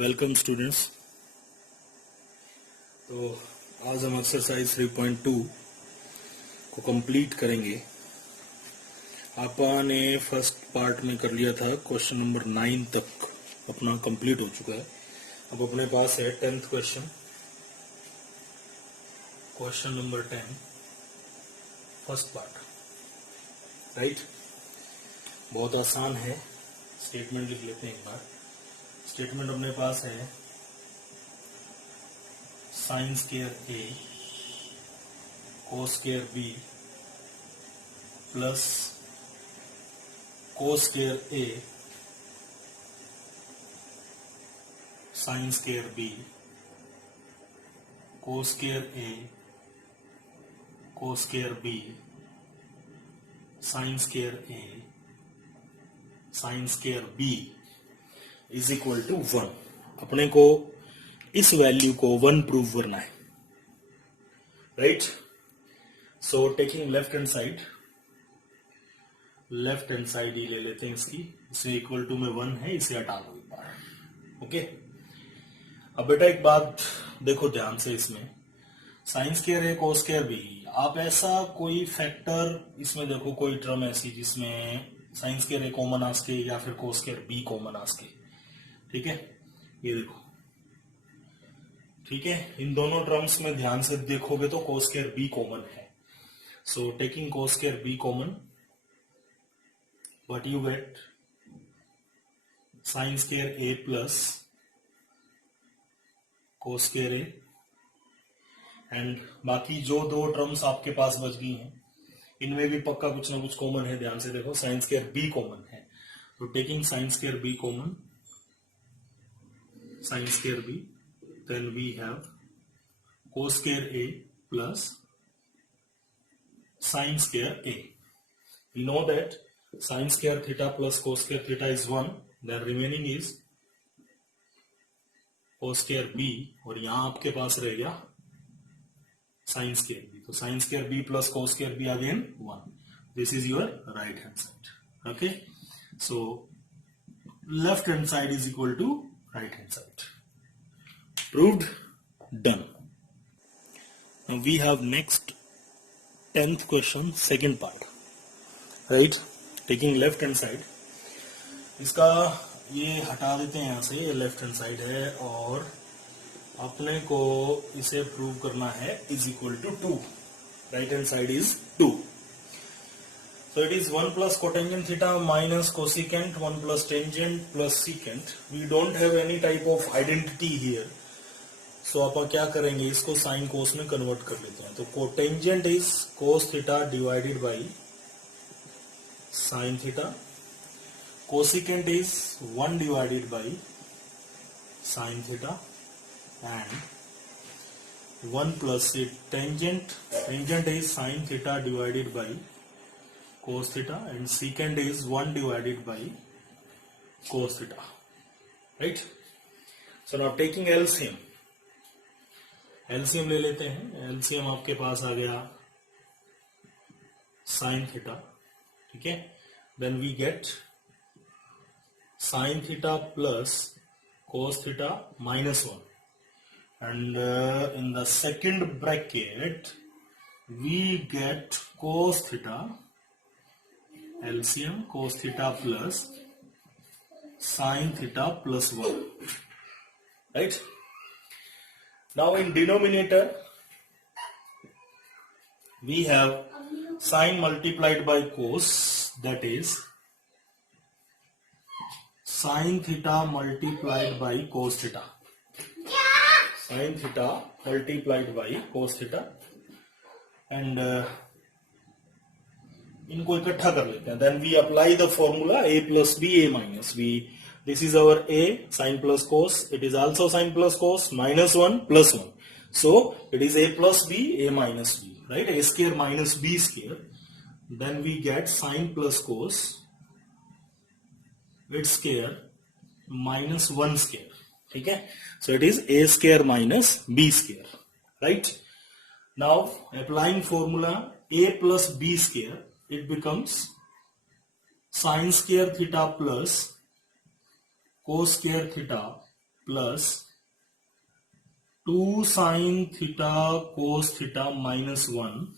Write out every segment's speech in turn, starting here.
Welcome students. तो आज हम एक्सरसाइज 3.2 को कंप्लीट करेंगे। आपने फर्स्ट पार्ट में कर लिया था, क्वेश्चन नंबर 9 तक अपना कंप्लीट हो चुका है। अब अपने पास है 10th question, question number 10 first part. Right, बहुत आसान है। स्टेटमेंट लिख लेते हैं एक बार। स्टेटमेंट अपने पास है sine square A cos square B plus cos square A sine square B cos square A cos square B sine square A sine square B is equal to 1। अपने को इस वैल्यू को 1 प्रूव करना है। Right, so taking left hand side ही ले लेते हैं इसकी। इसे इक्वल टू में 1 है, इसे हटा दो एक बार। ओके, अब बेटा एक बात देखो ध्यान से, इसमें साइन स्क्वायर है कोस स्क्वायर बी, आप ऐसा कोई फैक्टर इसमें देखो, कोई टर्म ऐसी जिसमें साइन स्क्वायर ए कॉमन आ सके या फिर कोस स्क्वायर बी कॉमन आ सके। ठीक है, ये देखो। ठीक है, इन दोनों टर्म्स में ध्यान से देखोगे तो कोस स्क्वायर बी कॉमन है। So taking cos square B common, what you get sine square A plus cos square A, and बाकी जो दो टर्म्स आपके पास बच गई हैं इनमें भी पक्का कुछ ना कुछ कॉमन है। ध्यान से देखो, साइन स्क्वायर बी कॉमन है, तो taking sine square B common, sin square b, then we have cos square a plus sin square a. We know that sin square theta plus cos square theta is 1, then remaining is cos square b, और यहां आपके पास रह गया sin square b। तो sin square b plus cos square b again 1. This is your right hand side. Okay, so left hand side is equal to right hand side. Proved, done. Now we have next 10th question, second part. Right, taking left hand side, इसका ये हटा देते हैं यहां से, ये left hand side है और अपने को इसे प्रूव करना है is equal to 2। Right hand side is 2, so it is 1 plus cotangent theta minus cosecant 1 plus tangent plus secant. We don't have any type of identity here, so आप क्या करेंगे, इसको साइन कोस में convert कर लेते हैं। तो cotangent is cos theta divided by sine theta, cosecant is 1 divided by sine theta, and 1 plus tangent is sine theta divided by cos theta, and secant is 1 divided by cos theta. Right, so now taking LCM ले लेते हैं। LCM आपके पास आ गया sin theta। ठीक है, then we get sin theta plus cos theta minus 1, and in the second bracket we get cos theta, LCM cos theta plus sin theta plus 1. Right, now in denominator we have sin multiplied by cos, that is sin theta multiplied by cos theta, sin theta multiplied by cos theta, and इनको इकट्ठा कर लेते हैं। Then we apply the formula a plus B a minus B. This is our a sine plus cos, it is also sine plus cos, minus 1 plus 1, so it is a plus B a minus B. Right, a square minus b square, then we get sine plus cos its square minus 1 square. ठीक है, so it is a square minus b square. Right, now applying formula a plus b square, it becomes sin square theta plus cos square theta plus 2 sin theta cos theta minus 1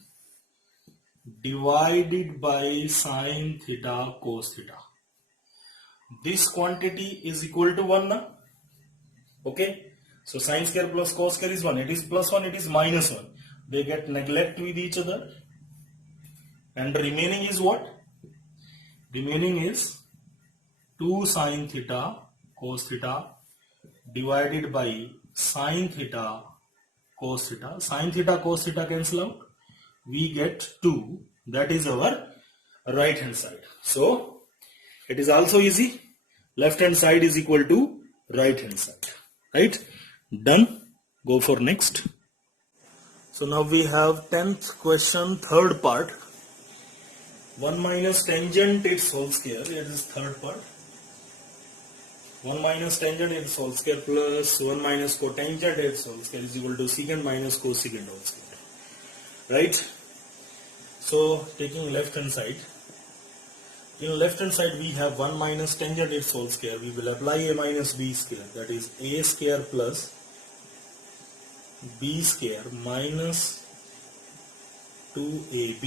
divided by sin theta cos theta. This quantity is equal to 1 now. Okay, so sin square plus cos square is 1. It is plus 1, it is minus 1. They get neglect with each other. And the remaining is what? Remaining is 2 sin theta cos theta divided by sin theta cos theta. Sin theta cos theta cancel out. We get 2. That is our right hand side. So it is also easy. Left hand side is equal to right hand side. Right? Done. Go for next. So now we have 10th question, third part. 1 minus tangent its whole square. It is third part. 1 minus tangent its whole square plus 1 minus cotangent its whole square is equal to secant minus cosecant whole square. Right? So taking left hand side. In left hand side we have 1 minus tangent its whole square. We will apply a minus b square, that is a square plus b square minus 2ab.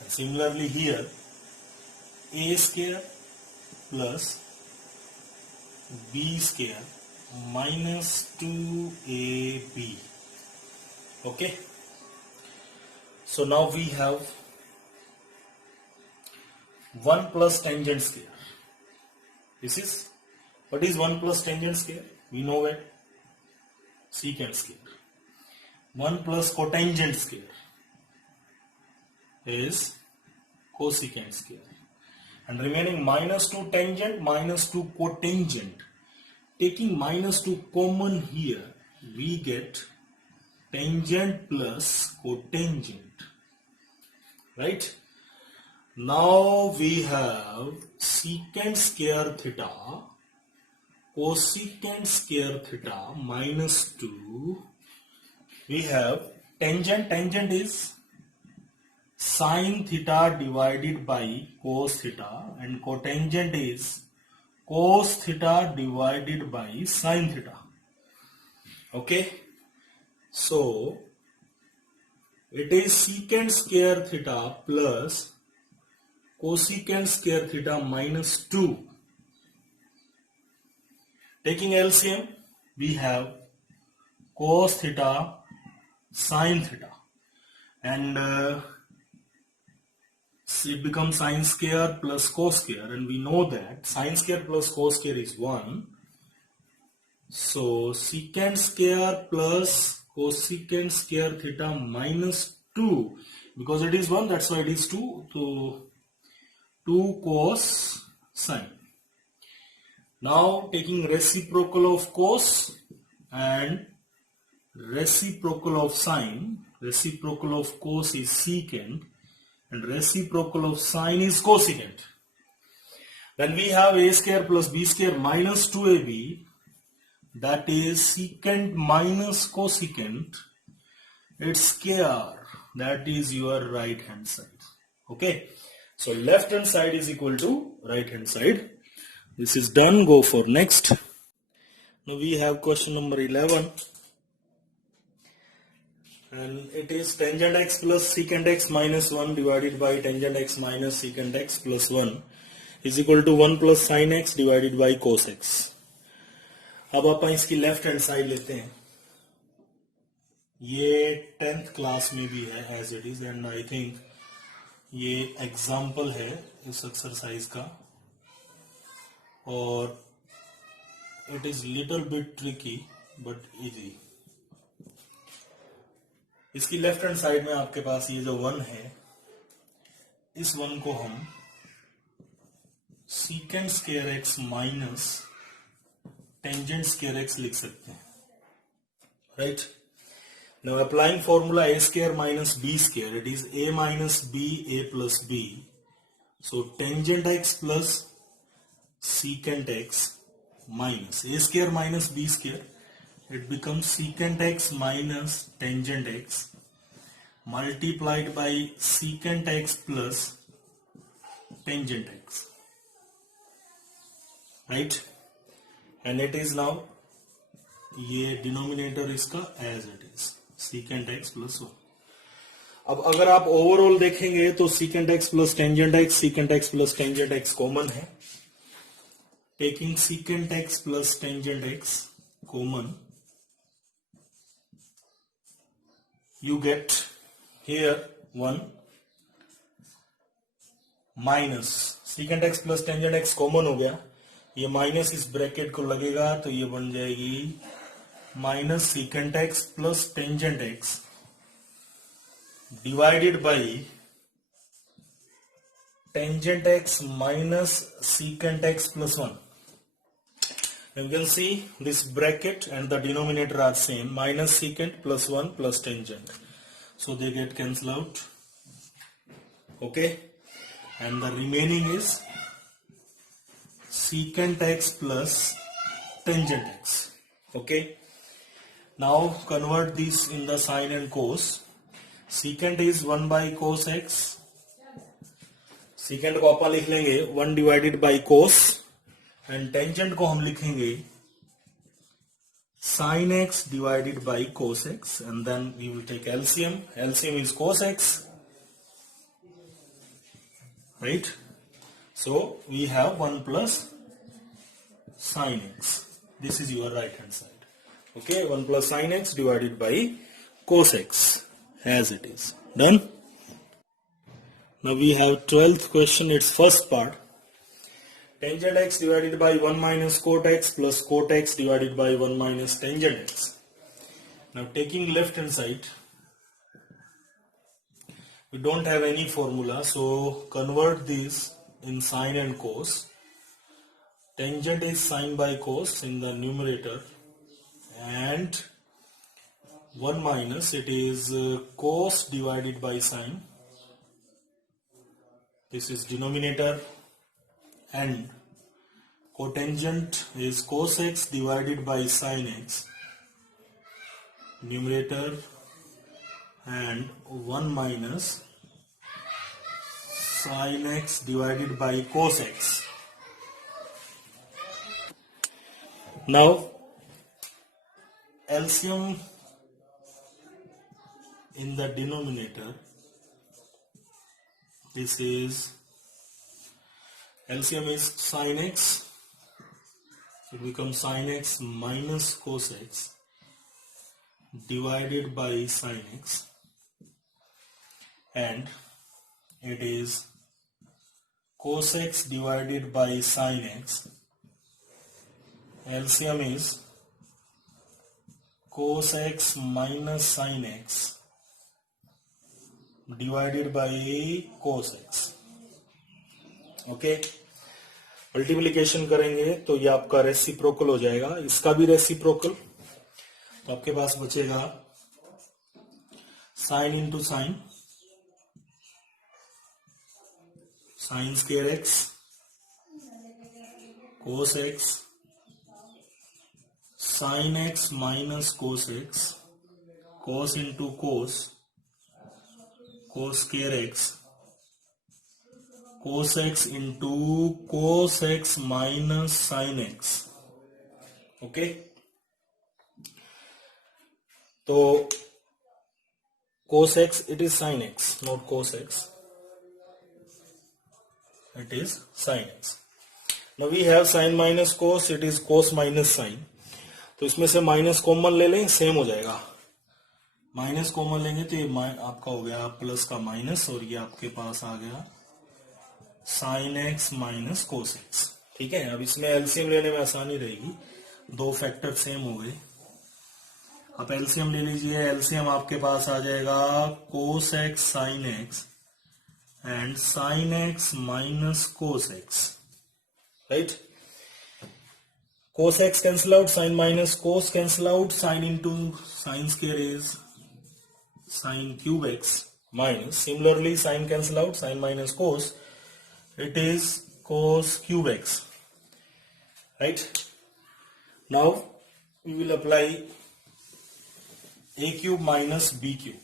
And similarly here a square plus b square minus 2ab. Okay. So now we have 1 plus tangent square. This is, what is 1 plus tangent square? We know it. Secant square. 1 plus cotangent square is cosecant square. And remaining minus 2 tangent, minus 2 cotangent. Taking minus 2 common here, we get tangent plus cotangent. Right? Now we have secant square theta, cosecant square theta minus 2. We have tangent. Tangent is sin theta divided by cos theta, and cotangent is cos theta divided by sin theta. Okay. So it is secant square theta plus cosecant square theta minus 2. Taking LCM, we have cos theta sin theta, and it becomes sin square plus cos square, and we know that sin square plus cos square is 1. So secant square plus cosecant square theta minus 2, because it is 1, that's why it is 2. So 2 cos sin. Now taking reciprocal of cos and reciprocal of sin. Reciprocal of cos is secant and reciprocal of sin is cosecant. Then we have a square plus b square minus 2ab, that is secant minus cosecant. Its square, that is your right hand side. Okay. So left hand side is equal to right hand side. This is done. Go for next. Now we have question number 11. And it is tangent x plus secant x minus 1 divided by tangent x minus secant x plus 1 is equal to 1 plus sin x divided by cos x. अब आप इसकी left hand side लेते हैं. ये 10th class में भी है as it is, and I think ये एग्जाम्पल है इस एक्सरसाइज का, और it is little bit tricky but easy. इसकी लेफ्ट हैंड साइड में आपके पास ये जो 1 है, इस 1 को हम secant square x minus tangent square x लिख सकते हैं. Right? Now applying formula a square minus b square, it is a minus b, a plus b. So tangent x plus secant x minus a square minus b square, it becomes secant x minus tangent x multiplied by secant x plus tangent x. Right? And it is now ये denominator इसका as it is secant x plus 1। अब अगर आप overall देखेंगे तो secant x plus tangent x, secant x plus tangent x common है। Taking secant x plus tangent x common, you get here 1 minus secant x plus tangent x common हो गया, ये minus इस ब्रैकेट को लगेगा तो ये बन जाएगी minus secant x plus tangent x divided by tangent x minus secant x plus 1। You can see this bracket and the denominator are same, minus secant plus 1 plus tangent, so they get cancelled out. Okay, and the remaining is secant x plus tangent x. Okay, now convert this in the sine and cos. Secant is 1 by cos x, secant को अपन लिख लेंगे 1 divided by cos, and tangent को हम लिखेंगे sin x divided by cos x, and then we will take LCM. LCM is cos x, right? So we have 1 plus sin x. This is your right hand side. Okay, 1 plus sin x divided by cos x as it is. Done. Now we have 12th question, its first part. Tangent x divided by 1 minus cot x plus cot x divided by 1 minus tangent x. Now taking left hand side, we don't have any formula, so convert this in sine and cos. Tangent is sine by cos in the numerator, and 1 minus, it is cos divided by sine. This is denominator, and cotangent is cos x divided by sin x, numerator, and 1 minus sin x divided by cos x. Now LCM in the denominator, this is LCM is sin x, it becomes sin x minus cos x divided by sin x, and it is cos x divided by sin x. LCM is cos x minus sin x divided by cos x. Okay, multiplication करेंगे तो ये आपका reciprocal हो जाएगा, इसका भी reciprocal, तो आपके पास बचेगा sine into sine, sine square x, cos x, sine x minus cos x, cos into cos, cos square x, cos x into cos x minus sin x. Okay, तो cos x, it is sin x, not cos x, it is sin x. Now we have sin minus cos, it is cos minus sin, तो इसमें से minus common ले लें, same हो जाएगा, minus common लेंगे तो ये आपका हो गया प्लस का माइनस, और ये आपके पास आ गया sine x minus cos x. ठीक है, अब इसमें एलसीएम लेने में आसानी रहेगी, दो फैक्टर सेम हो गए, अब एलसीएम ले लीजिए, एलसीएम आपके पास आ जाएगा cos x sine X and sine x minus cos X, right? Cos X cancel out, sine minus cos cancel out, sine into sine square is sine cube X minus, similarly sine cancel out, sine minus cos, it is cos cube x, right? Now we will apply a cube minus b cube.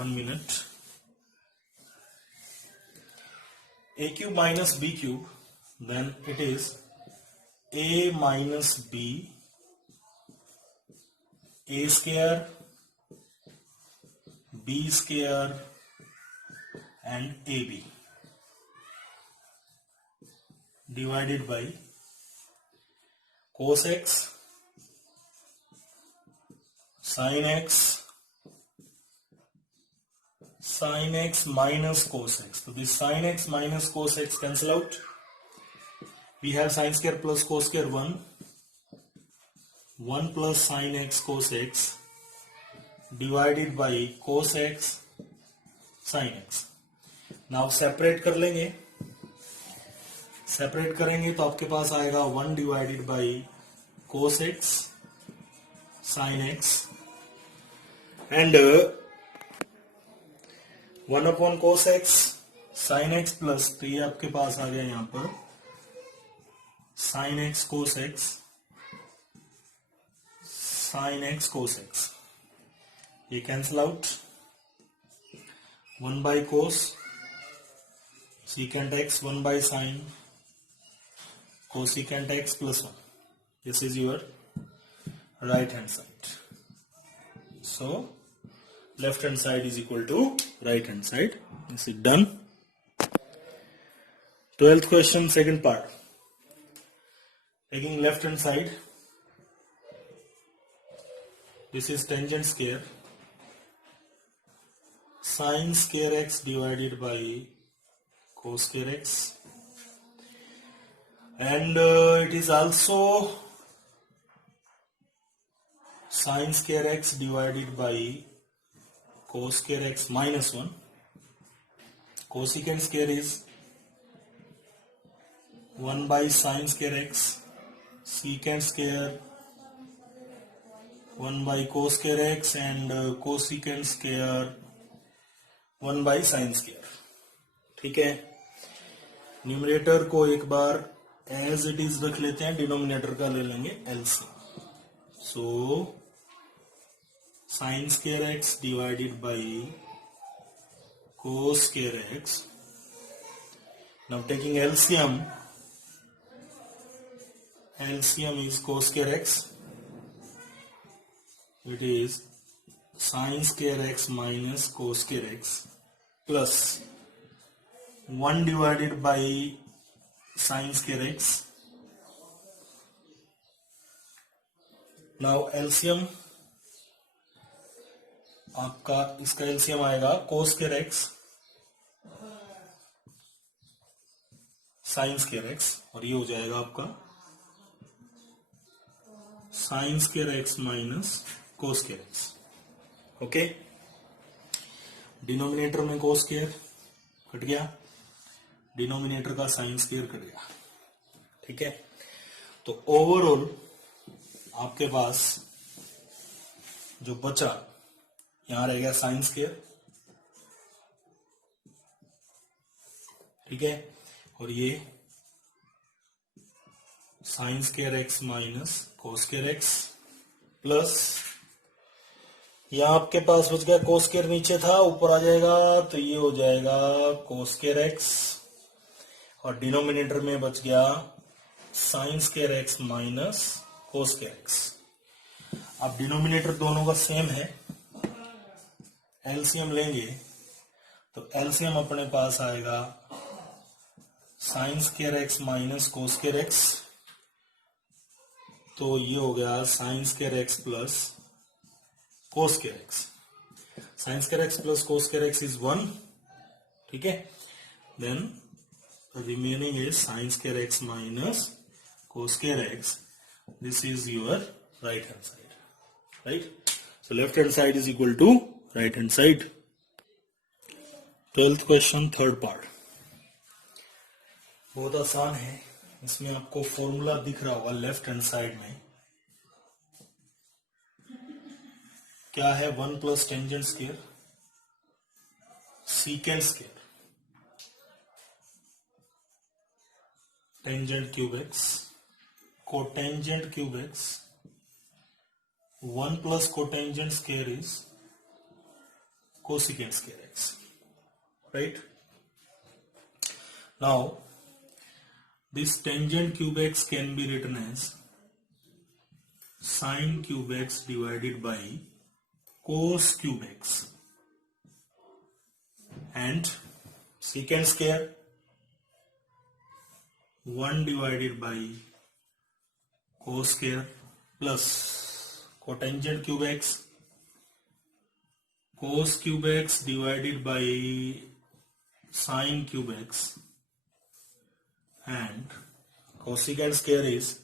1 minute. A cube minus b cube, then it is a minus b, a square, b square and ab divided by cos x, sin x minus cos x. So this sin x minus cos x cancel out. We have sin square plus cos square 1 plus sin x cos x divided by cos x sin x. Now separate कर लेंगे. Separate करेंगे तो आपके पास आएगा 1 divided by cos x sin x and 1 upon cos x sin x plus, तो ये आपके पास आ गया यहां पर sin x cos x sin x cos x. ये cancel out. 1 by cos secant x, 1 by sin cosecant x plus 1. This is your right hand side. So left hand side is equal to right hand side. This is done. 12th question, second part. Taking left hand side, this is tangent square sin square x divided by cos square x, and it is also sin square x divided by cos square x minus 1. Cosecant square is 1 by sin square x, secant square 1 by cos square x and cosecant square 1 by sin square. ठीक है. Numerator को एक बार as it is रख लेते हैं, denominator का ले लेंगे LCM. So sin square x divided by cos square x. Now taking LCM is cos square x. It is sin square x minus cos square x plus 1 divided by sin square x. Now LCM आपका, इसका LCM आएगा cos square x sin square x और ये हो जाएगा आपका sin square x minus cos square x. Okay. Denominator में cos square cut गया, डिनोमिनेटर का sin square कट गया. ठीक है. तो ओवरऑल आपके पास जो बचा, यहां रह गया साइन स्क्वायर. ठीक है. और ये sign square X minus cos square X plus, यहां आपके पास बच गया कोस स्क्वायर, नीचे था ऊपर आ जाएगा तो ये हो जाएगा कोस स्क्वायर एक्स और डिनोमिनेटर में बच गया sine square X minus cos square x. अब डिनोमिनेटर दोनों का सेम है, एलसीएम लेंगे तो एलसीएम अपने पास आएगा sine square X minus cos square X, तो ये हो गया sine square X plus cos square X. Sine square X plus cos square X is 1. ठीक है. Then remaining is sine square X minus cos square X. This is your right hand side. Right. So left hand side is equal to right hand side. 12th question, third part. बहुत आसान है. इसमें आपको formula दिख रहा होगा left hand side में. क्या है? 1 plus tangent square secant square tangent cube x cotangent cube x. 1 plus cotangent square is cosecant square x. Right. Now this tangent cube x can be written as sine cube x divided by cos cube x, and secant square 1 divided by cos square plus cotangent cube x cos cube x divided by sine cube x, and cosecant square is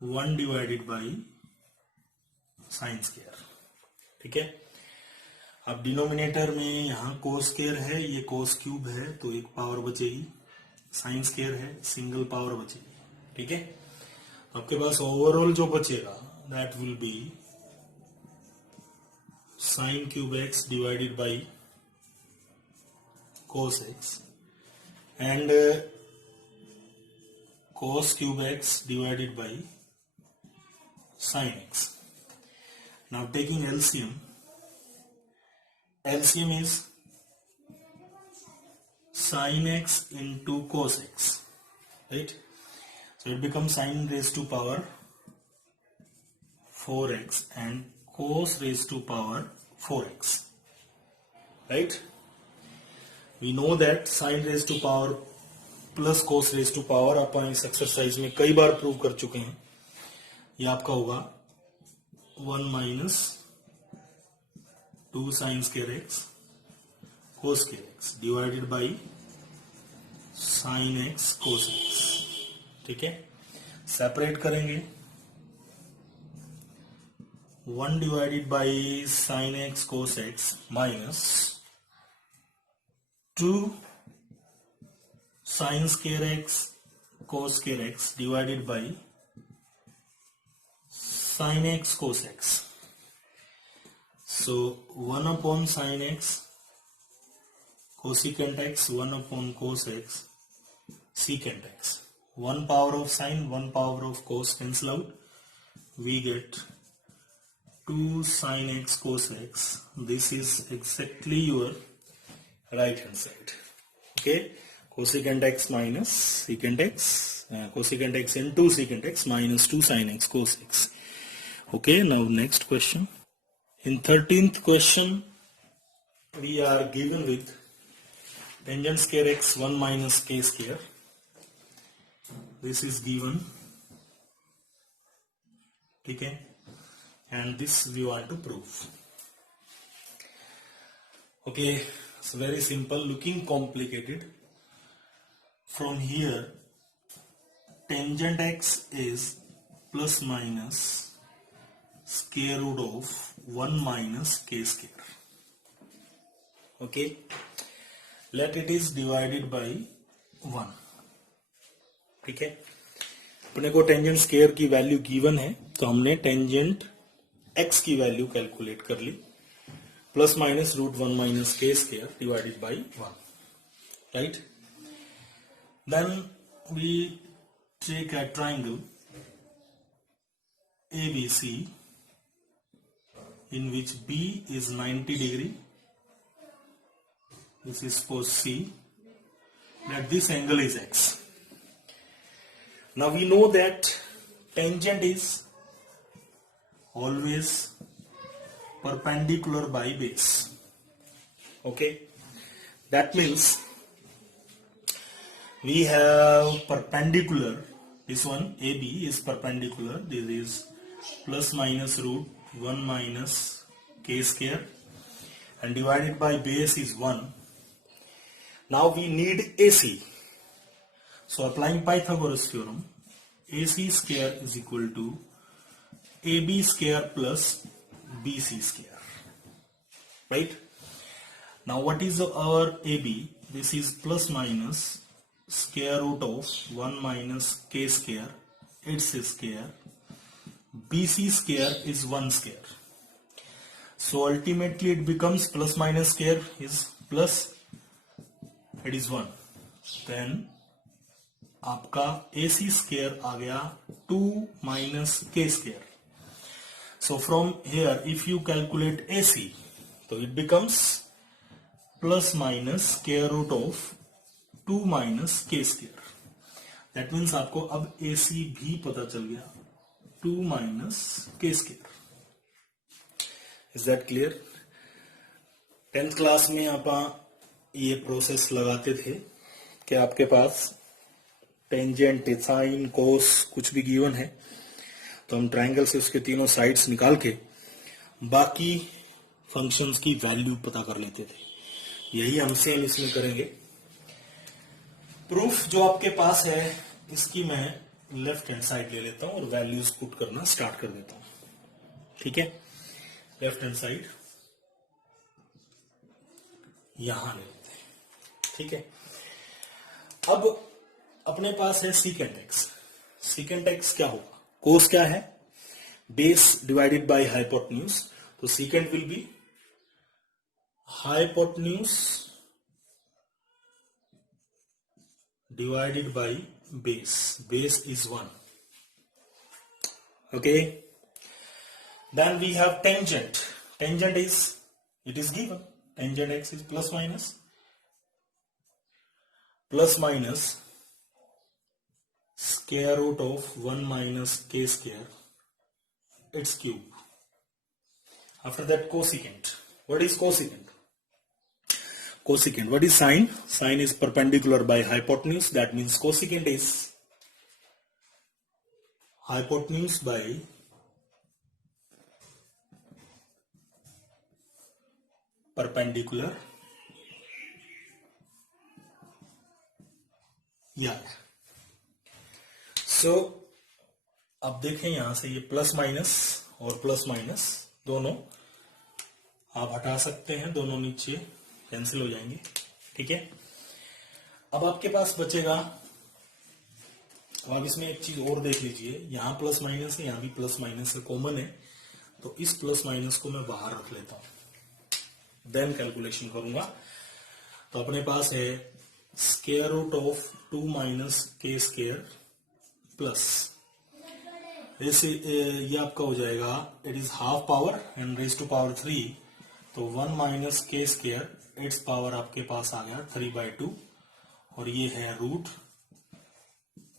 1 divided by sin square. ठीक है, अब denominator में यहाँ cos square है, ये cos cube है, तो एक पावर बचेगी, sin स्क्वायर है, सिंगल पावर बचेगी. ठीक है, आपके पास ओवरऑल जो बचेगा that will be sin cube x divided by cos x and cos cube x divided by sin x. Now taking LCM, LCM is sin x into cos x, right? So it becomes sin raised to power 4x and cos raised to power 4x, right? We know that sin raised to power plus cos raise to power अपन इस exercise में कई बार prove कर चुके हैं. ये आपका होगा 1 minus 2 sign square x cos square x divided by sine x cos x. ठीक है, सेपरेट करेंगे 1 divided by sine x cos x minus 2 sin square x cos square x divided by sin x cos x. So 1 upon sin x cosecant x 1 upon cos x secant x. 1 power of sin 1 power of cos cancel out. We get 2 sin x cos x. This is exactly your right hand side. Okay, cosecant x minus secant x, cosecant x into secant x minus 2 sin x cos x. Okay, now next question. In 13th question, we are given with tangent square x 1 minus k square. This is given. Okay, and this we want to prove. Okay, it's very simple, looking complicated. From here, tangent x is plus minus square root of 1 minus k square. Okay, let it is divided by 1. ठीक है, अपने को tangent square की value given है, तो हमने tangent x की value calculate कर ली, प्लस माइनस रूट 1 माइनस के square divided by 1, right. Then we take a triangle ABC in which B is 90 degree. This is suppose C. That this angle is X. Now we know that tangent is always perpendicular by base. Okay, that means we have perpendicular, this one AB is perpendicular, this is plus minus root 1 minus k square and divided by base is 1. Now we need AC. So applying Pythagoras theorem, AC square is equal to AB square plus BC square, right? Now what is our AB? This is plus minus square root of 1 minus k square, its square, BC square is 1 square. So ultimately it becomes plus minus square is plus, it is 1. Then आपका AC square आ गया 2 minus k square. So from here if you calculate AC, so it becomes plus minus square root of 2 minus k square. That means आपको अब AC भी पता चल गया, 2 minus के square. Is that clear? 10th class में आप ये प्रोसेस लगाते थे कि आपके पास टेंजेंट, साइन, कोस कुछ भी गिवन है तो हम ट्रायंगल से उसके तीनों साइड्स निकाल के बाकी फंक्शंस की वैल्यू पता कर लेते थे। यही हम सेम इसमें करेंगे। प्रूफ जो आपके पास है इसकी मैं लेफ्ट हैंड साइड ले लेता हूं और वैल्यूज पुट करना स्टार्ट कर देता हूं। ठीक है, लेफ्ट हैंड साइड यहां ले लेते हैं। ठीक है, अब अपने पास है सीकेंट एक्स। सीकेंट एक्स क्या होगा? कोस क्या है? Base divided by hypotenuse. तो secant will be hypotenuse divided by base. Base is 1. Okay. Then we have tangent. Tangent is, it is given. Tangent x is plus minus square root of 1 minus k square, its cube. After that cosecant. What is cosecant? Cosecant. What is sine? Sine is perpendicular by hypotenuse. That means cosecant is hypotenuse by perpendicular यार्ड। So अब देखें यहां से ये plus minus और plus minus दोनों आप हटा सकते हैं, दोनों नीचे कैंसिल हो जाएंगे। ठीक है, अब आपके पास बचेगा, अब आप इसमें एक चीज और देख लीजिए, यहां प्लस माइनस है, यहां भी प्लस माइनस है, कॉमन है, तो इस प्लस माइनस को मैं बाहर रख लेता हूं, देन कैलकुलेशन करूंगा। तो अपने पास है स्क्वायर रूट ऑफ 2 माइनस के स्क्वायर प्लस, जैसे ये आपका हो जाएगा, it is half power and raise to power 3, तो 1 माइनस के स्क्वायर, इट्स पावर आपके पास आ गया 3/2, और ये है रूट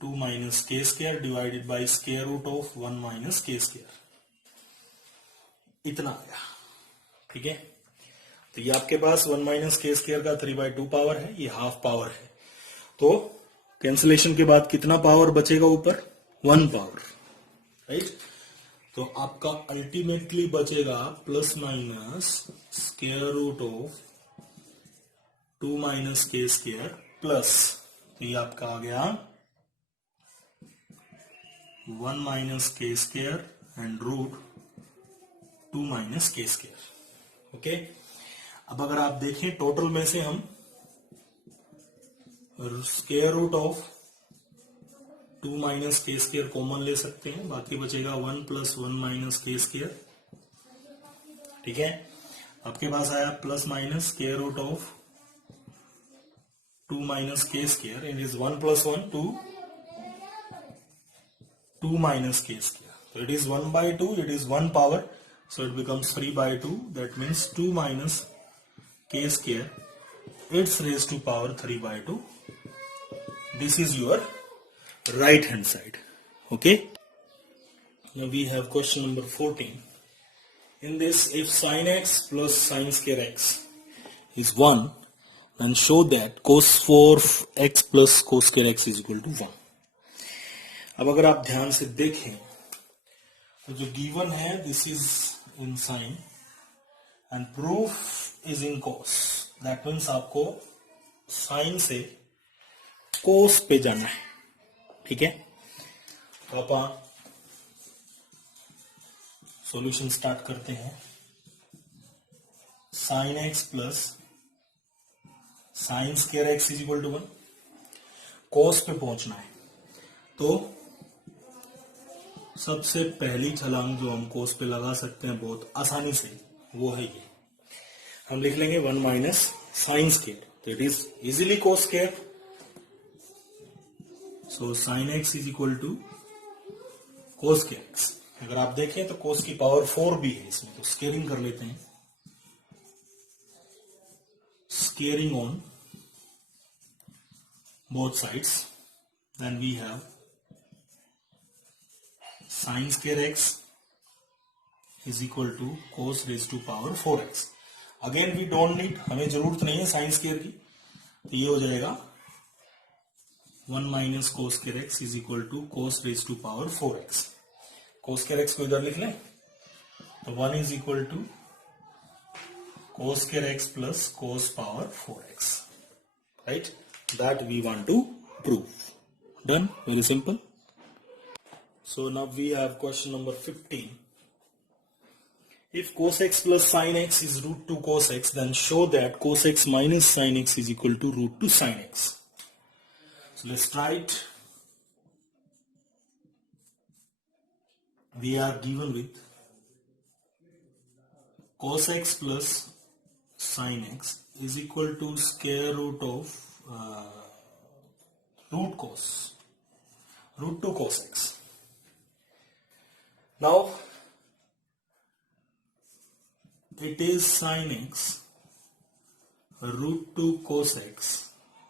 2 माइनस के square divided by square root of 1 minus के स्क्वायर, इतना आया। ठीक है, तो ये आपके पास 1 माइनस के स्क्वायर का 3/2 पावर है, ये हाफ पावर है, तो कैंसिलेशन के बाद कितना पावर बचेगा ऊपर? 1 पावर, राइट। तो आपका अल्टीमेटली बचेगा plus minus square root of 2 minus के स्क्वायर प्लस, तो ये आपका आ गया 1 माइनस के स्क्वायर एंड रूट 2 माइनस के स्क्वायर। ओके, अब अगर आप देखें टोटल में से हम स्क्वायर रूट ऑफ 2 माइनस के स्क्वायर कॉमन ले सकते हैं, बाकी बचेगा 1 प्लस 1 माइनस के स्क्वायर। ठीक है, आपके पास आया plus minus square root of 2 minus के square, and is 1 plus 1 2 minus k square. So it is 1/2, it is 1 power, so it becomes 3/2, that means 2 minus k square, it's raised to power 3/2. This is your right hand side. Okay, now we have question number 14. In this, if sin x plus sin square x is 1, then show that cos 4x plus cos square x is equal to 1. अब अगर आप ध्यान से देखें तो जो given है this is in sine and proof is in cos, that means आपको साइन से कोस पे जाना है। ठीक है, तो आप सॉल्यूशन स्टार्ट करते हैं। Sine X plus sine square X is equal to 1, cos पे पहुंचना है, तो सबसे पहली छलांग जो हम कोस पे लगा सकते हैं बहुत आसानी से, वो है ये, हम लिख लेंगे 1 माइनस साइन स्क्वायर, तो it is easily cos square, so sine X is equal to cos square X. अगर आप देखें तो कोस की पावर 4 भी है इसमें, तो स्केयरिंग कर लेते हैं, squaring on both sides, then we have sin square x is equal to cos raised to power 4x. Again we don't need, हमें जरूरत नहीं है साइन स्क्वायर की, तो ये हो जाएगा 1 minus cos square X is equal to cos raise to power 4x. Cos square X को इधर लिख लें, तो 1 is equal to cos square X plus cos power 4x, right? That we want to prove. Done, very simple. So now we have question number 15. If cos x plus sin x is root 2 cos x, then show that cos x minus sin x is equal to root 2 sin x. So let's try it. We are given with cos x plus sin x is equal to square root of root 2 cos x. Now it is sin x root 2 cos x.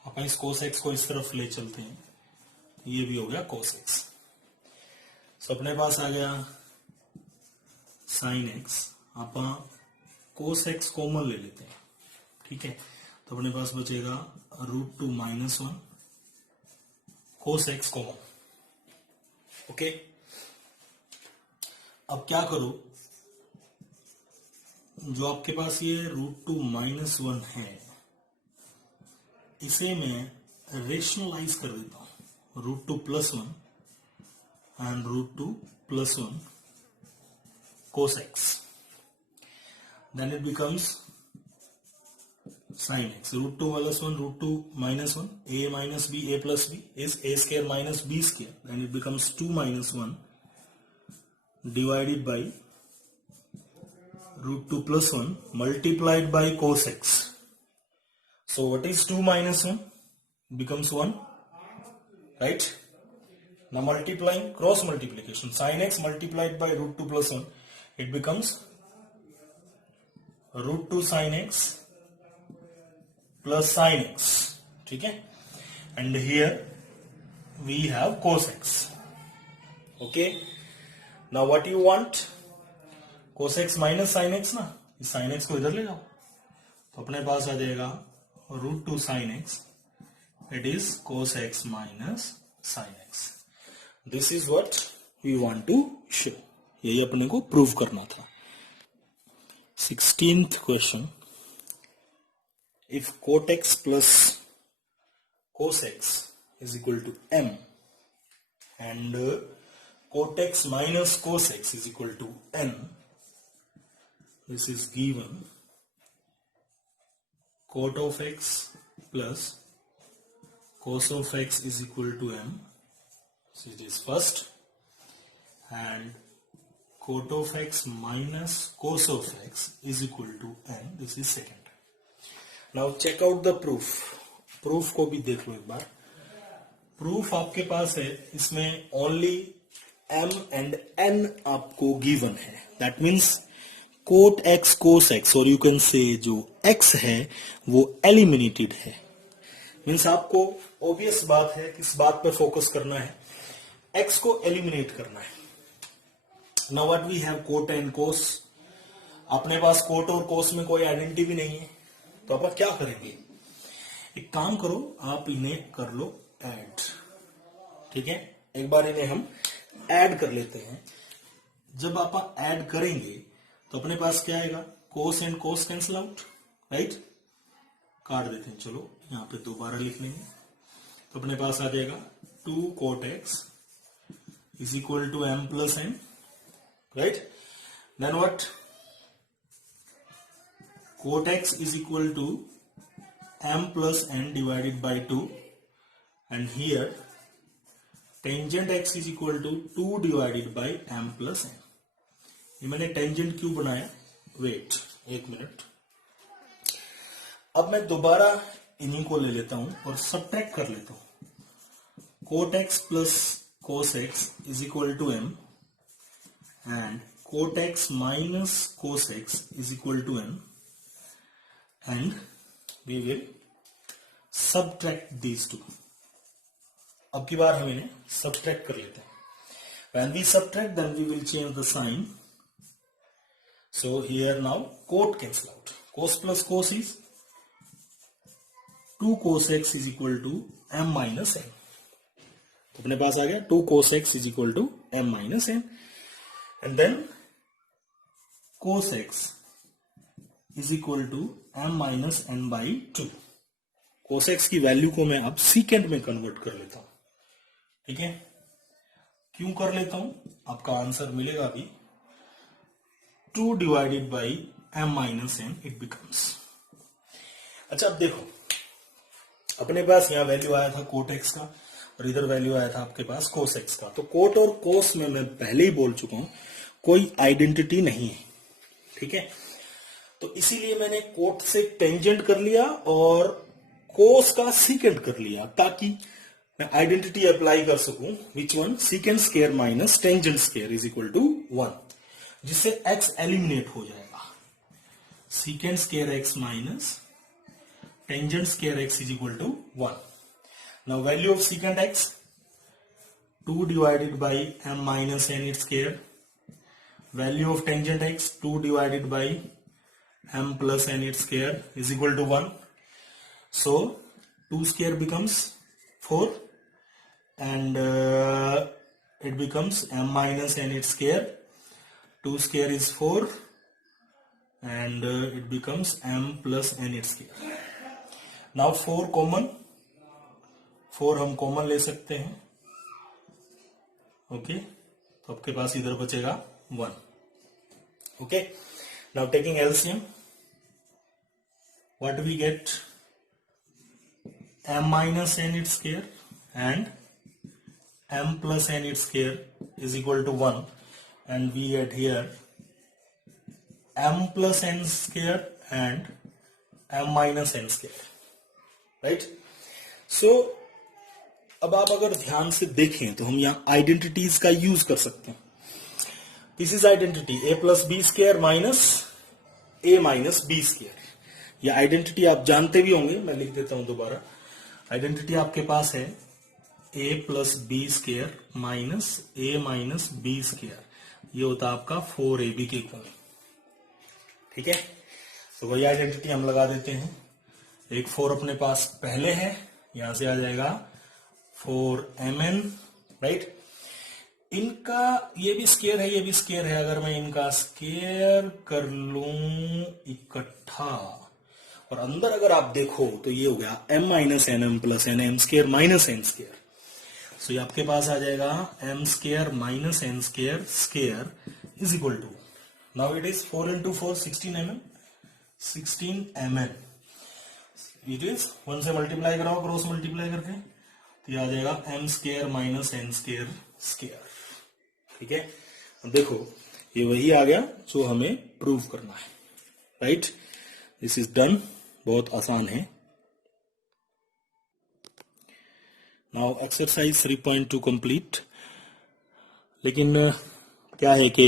अपन इस cos x को इस तरफ ले चलते हैं, ये भी हो गया cos x. So अपने पास आ गया sin x, अपन cos x कॉमन ले लेते हैं, ठीक है? तो अपने पास बचेगा root 2 minus 1 cos x common. Okay, अब क्या करो, जो आपके पास ये रूट 2 माइनस 1 है, इसे मैं रेशनलाइज कर देता हूं, root 2 plus 1 and root 2 plus 1 cos X. Then it becomes sine X. Root 2 plus 1 root 2 minus 1, A minus B A plus B is A square minus B square. Then it becomes 2 minus 1 divided by root 2 plus 1 multiplied by cos x. So what is 2 minus 1? Becomes 1, right? Now multiplying, cross multiplication, sin x multiplied by root 2 plus 1, it becomes root 2 sin x plus sin x, ठीक है? And here we have cos x. Okay, now what you want? cos x minus sin x ना, इस sin x को इधर ले जाओ, तो अपने पास आ जाएगा root 2 sin x. It is cos x minus sin x. This is what we want to show. यही अपने को प्रूव करना था. 16th question. If cot x plus cos x is equal to m and cot x minus cos x is equal to n, this is given cot of x plus cos of x is equal to m. So it is first, and cot of x minus cos of x is equal to n. This is second. Now check out the proof. Proof को भी देख लो एक बार. Proof आपके पास है, इसमें only m and n आपको given है. That means cot x cos x, और you can say जो x है वो eliminated है. मीन्स आपको ऑब्वियस बात है, किस बात पर फोकस करना है, x को एलिमिनेट करना है. Now what we have cot and cos. अपने पास कोट और कोस में कोई आइडेंटिटी भी नहीं है, तो आप क्या करेंगे, एक काम करो, आप इन्हें कर लो ऐड. ठीक है, एक बार इन्हें हम ऐड कर लेते हैं. जब आप ऐड करेंगे तो अपने पास क्या आएगा, कोस and cos cancel out, right? काट देते हैं, चलो यहां पे दोबारा लिख लेंगे. तो अपने पास आ जाएगा 2 cot x is equal to m plus n, right? Then what? Cot x is equal to m plus n divided by 2, and here tangent x is equal to 2 divided by m plus n. ये मैंने tangent क्यों बनाया, wait एक minute. अब मैं दोबारा इन्हीं को ले लेता हूं और सब्ट्रैक्ट कर लेता हूं. cot x plus cos x is equal to m and cot x minus cos x is equal to n, and we will subtract these two. अब की बार हम इन्हें सब्ट्रैक्ट कर लेते हैं. When we subtract, then we will change the sign. So here now cot cancel out. Cos plus cos is 2 cos x is equal to m minus n. तो अपने पास आ गया 2 cos x is equal to m minus n. And then cos x is equal to m minus n by 2. cos x की value को मैं अब सीकेंड में convert कर लेता हूं. ठीक है, क्यों कर लेता हूं, आपका आंसर मिलेगा अभी. 2 divided by m minus n it becomes. अच्छा अब देखो, अपने पास यहां वैल्यू आया था कोट x का और इधर वैल्यू आया था आपके पास कोस x का. तो कोट और कोस में मैं पहले ही बोल चुका हूं कोई आइडेंटिटी नहीं है. ठीक है, तो इसीलिए मैंने कोट से टेंजेंट कर लिया और कोस का सीकेंट कर लिया ताकि मैं आइडेंटिटी अप्लाई कर सकूं. Which one, secant square minus tangent square is equal to 1, जिससे x एलिमिनेट हो जाएगा. Secant square x minus tangent square x is equal to 1. Now value of secant x 2 divided by m minus n it square. Value of tangent x 2 divided by m plus n its square is equal to 1. So 2 square becomes 4 and it becomes m minus n its square. 2 square is 4 and it becomes m plus n its square. Now 4 common, 4 हम common ले सकते हैं. Okay, तो आपके पास इधर बचेगा 1. Okay, now taking LCM, what do we get? M minus n its square and m plus n its square is equal to 1, and we get here m plus n square and m minus n square, right? So अब आप अगर ध्यान से देखें तो हम यहाँ identities का यूज कर सकते हैं. This is identity a plus B square minus a minus B square. यह आइडेंटिटी आप जानते भी होंगे, मैं लिख देता हूं दोबारा. आइडेंटिटी आपके पास है a plus B square minus a minus B square. ये होता है आपका 4ab के इक्वल. ठीक है, तो वही आइडेंटिटी हम लगा देते हैं. एक 4 अपने पास पहले है, यहां से आ जाएगा 4mn, राइट. इनका ये भी स्केयर है, ये भी स्केयर है. अगर मैं इनका स्केयर कर लूं इकट्ठा और अंदर अगर आप देखो तो ये हो गया m minus N M plus N M square minus N square. So ये आपके पास आ जाएगा m square minus N square square is equal to, now it is 4 into 4 16 mn. It is 1 से मल्टीप्लाई कराओ क्रॉस मल्टीप्लाई करके, तो ये आ जाएगा m square minus N square square. ठीक है, अब देखो ये वही आ गया जो हमें प्रूव करना है, राइट. दिस इज डन, बहुत आसान है. Now exercise 3.2 complete. लेकिन क्या है कि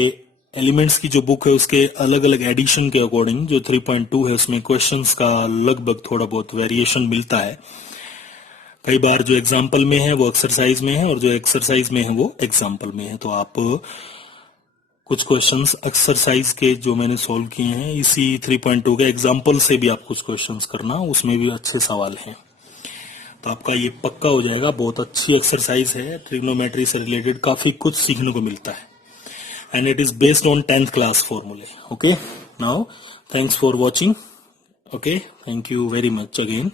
एलिमेंट्स की जो बुक है उसके अलग अलग एडिशन के अकॉर्डिंग जो 3.2 है उसमें क्वेश्चंस का लगभग थोड़ा बहुत वेरिएशन मिलता है. कई बार जो एग्जाम्पल में है वो एक्सरसाइज में है और जो एक्सरसाइज में है वो एग्जाम्पल में है. तो आप कुछ क्वेश्चंस एक्सरसाइज के जो मैंने सॉल्व किए हैं इसी 3.2 के एग्जाम्पल से भी आप कुछ क्वेश्चंस करना, उसमें भी अच्छे सवाल हैं. तो आपका ये पक्का हो जाएगा. बहुत अच्छी एक्सरसाइज है, ट्रिग्नोमेट्री से रिलेटेड काफी कुछ सीखने को मिलता है. And it is based on 10th class फॉर्मूले. Okay, now thanks for watching. Okay, thank you very much again.